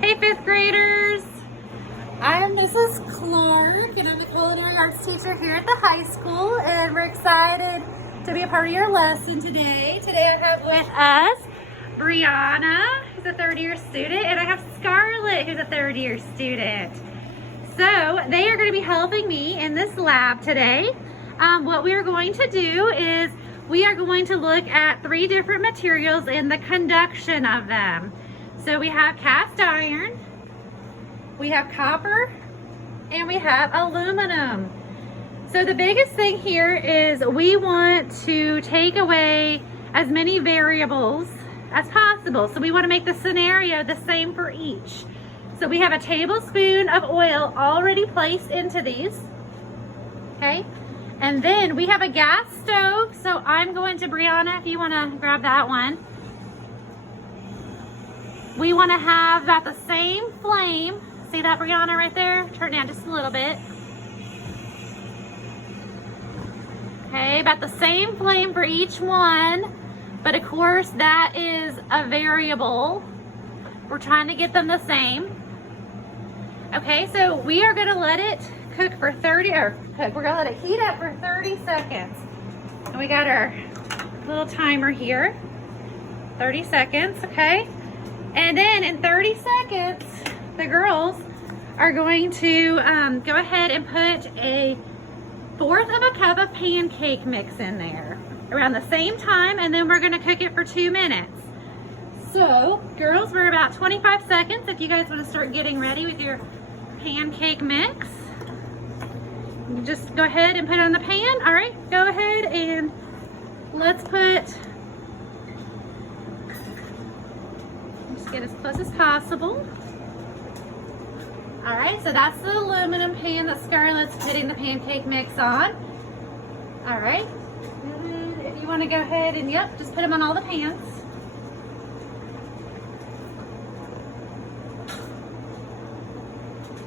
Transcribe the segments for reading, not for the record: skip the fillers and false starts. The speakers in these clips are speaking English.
Hey, fifth graders. I'm Mrs. Clark, and I'm the culinary arts teacher here at the high school, and we're excited to be a part of your lesson today. Today I have with us Brianna, who's a third-year student, and I have Scarlett, who's a third-year student. So they are going to be helping me in this lab today. What we are going to do is we are going to look at 3 different materials and the conduction of them. So we have cast iron, we have copper, and we have aluminum. So the biggest thing here is we want to take away as many variables as possible. So we want to make the scenario the same for each. So we have a tablespoon of oil already placed into these, okay? And then we have a gas stove. So I'm going to, Brianna, if you want to grab that one. We want to have about the same flame. See that, Brianna, right there? Turn it down just a little bit. Okay, about the same flame for each one. But of course, that is a variable. We're trying to get them the same. Okay, so we are going to let it cook for we're going to let it heat up for 30 seconds. And we got our little timer here. 30 seconds, okay? And then in 30 seconds, the girls are going to go ahead and put 1/4 of a cup of pancake mix in there around the same time, and then we're going to cook it for 2 minutes. So, girls, we're about 25 seconds if you guys want to start getting ready with your pancake mix. You just go ahead and put it on the pan. All right, go ahead and let's just get as close as possible. All right, so that's the aluminum pan that Scarlett's putting the pancake mix on. All right, and then if you want to go ahead and, yep, just put them on all the pans.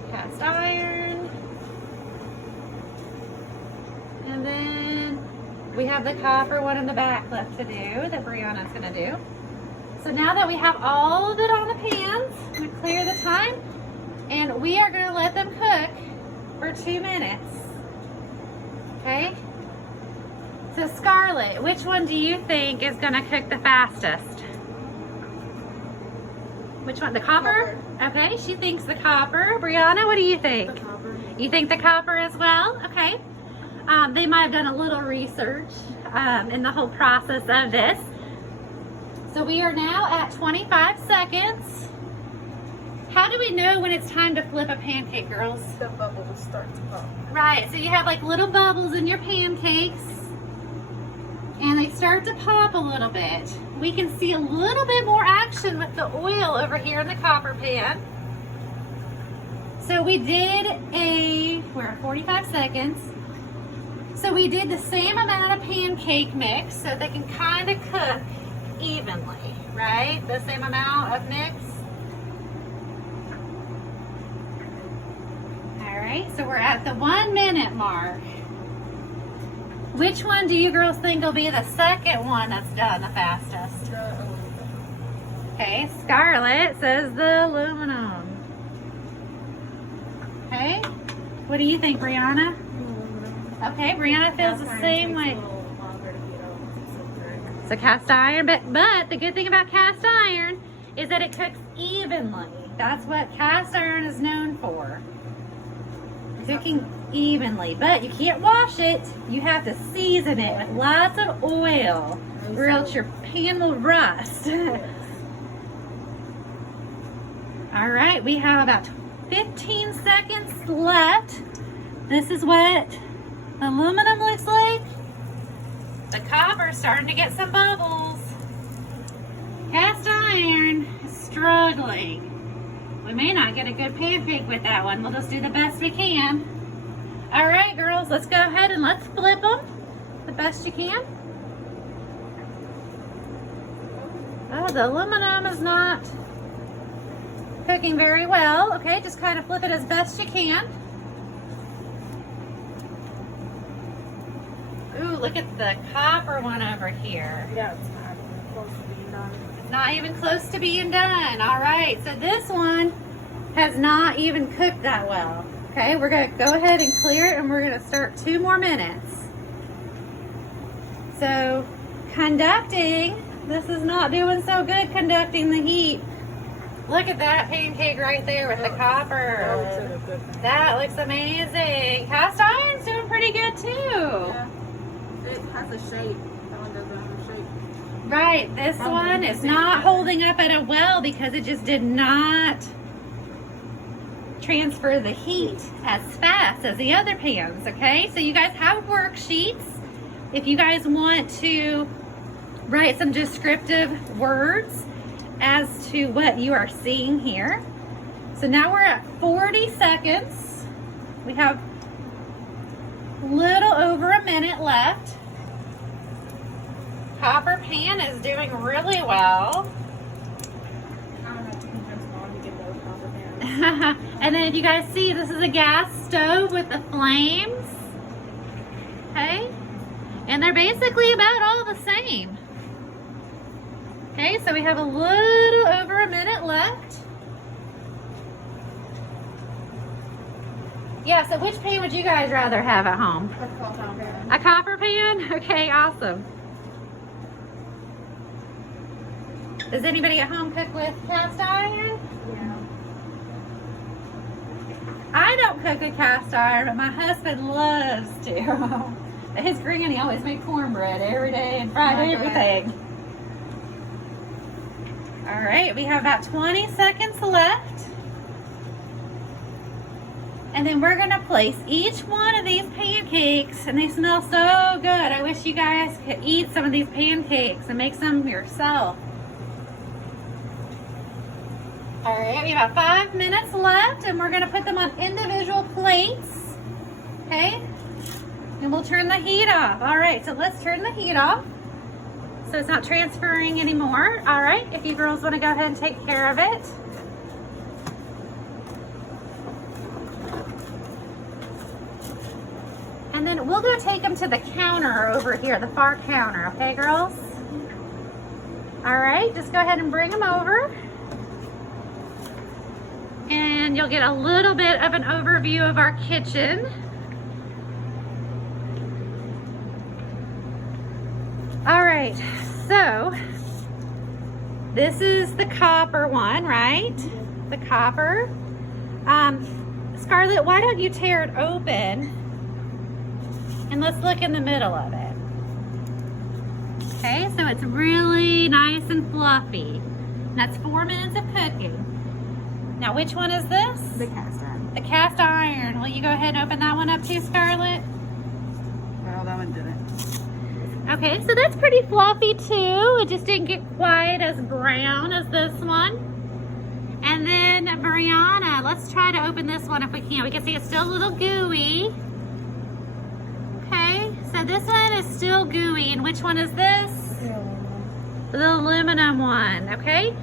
Cast iron. And then we have the copper one in the back left to do that Brianna's going to do. So now that we have all of it on the pans, we clear the time, and we are going to let them cook for 2 minutes. Okay? So Scarlett, which one do you think is going to cook the fastest? Which one? The copper? Okay, she thinks the copper. Brianna, what do you think? The copper. You think the copper as well? Okay. They might have done a little research in the whole process of this. So we are now at 25 seconds. How do we know when it's time to flip a pancake, girls? The bubbles start to pop. Right, so you have like little bubbles in your pancakes, and they start to pop a little bit. We can see a little bit more action with the oil over here in the copper pan. So we did we're at 45 seconds. So we did the same amount of pancake mix so they can kind of cook evenly, right? The same amount of mix. All right, so we're at the 1 minute mark. Which one do you girls think will be the second one that's done the fastest? The aluminum. Okay, Scarlett says the aluminum. Okay, what do you think, Brianna? Aluminum. Okay, Brianna feels the same way. So cast iron, but the good thing about cast iron is that it cooks evenly. That's what cast iron is known for. Cooking evenly, but you can't wash it. You have to season it with lots of oil or else your pan will rust. All right, we have about 15 seconds left. This is what the aluminum looks like. The copper's starting to get some bubbles. Cast iron is struggling. We may not get a good pancake with that one. We'll just do the best we can. All right, girls, let's go ahead and let's flip them the best you can. Oh, the aluminum is not cooking very well. Okay, just kind of flip it as best you can. Ooh, look at the copper one over here. Yeah, it's not close to being done. Not even close to being done. All right, so this one has not even cooked that well. Okay, we're gonna go ahead and clear it and we're gonna start 2 more minutes. So, conducting, this is not doing so good conducting the heat. Look at that pancake right there with the copper. That looks amazing. Cast iron's doing pretty good too. Yeah. It has a shape. That one doesn't have a shape. Right, this one is not holding up at a well because it just did not transfer the heat as fast as the other pans, okay? So you guys have worksheets. If you guys want to write some descriptive words as to what you are seeing here. So now we're at 40 seconds. We have a little over a minute left. Copper pan is doing really well. I don't have to convince Mom to get those copper pans. And then you guys see this is a gas stove with the flames. Okay? And they're basically about all the same. Okay, so we have a little over a minute left. Yeah, so which pan would you guys rather have at home? A copper pan? Okay, awesome. Does anybody at home cook with cast iron? Yeah. I don't cook with cast iron, but my husband loves to. His granny always made cornbread every day and fried everything. All right, we have about 20 seconds left. And then we're gonna place each one of these pancakes, and they smell so good. I wish you guys could eat some of these pancakes and make some yourself. All right, we have about 5 minutes left, and we're gonna put them on individual plates, okay? And we'll turn the heat off. All right, so let's turn the heat off so it's not transferring anymore. All right, if you girls wanna go ahead and take care of it. And then we'll go take them to the counter over here, the far counter, okay, girls? All right, just go ahead and bring them over. And you'll get a little bit of an overview of our kitchen. All right, so this is the copper one, right? The copper. Scarlett, why don't you tear it open? And let's look in the middle of it. Okay, so it's really nice and fluffy. That's 4 minutes of cooking. Now, which one is this? The cast iron. The cast iron. Will you go ahead and open that one up too, Scarlett? Well, that one didn't. Okay, so that's pretty fluffy too. It just didn't get quite as brown as this one. And then Brianna, let's try to open this one if we can. We can see it's still a little gooey. Okay, so this one is still gooey. And which one is this? The aluminum one, okay?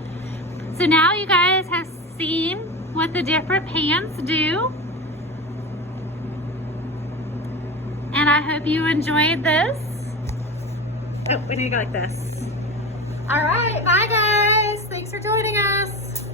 So now you guys have seen what the different pans do. And I hope you enjoyed this. Oh, we need to go like this. All right, bye guys. Thanks for joining us.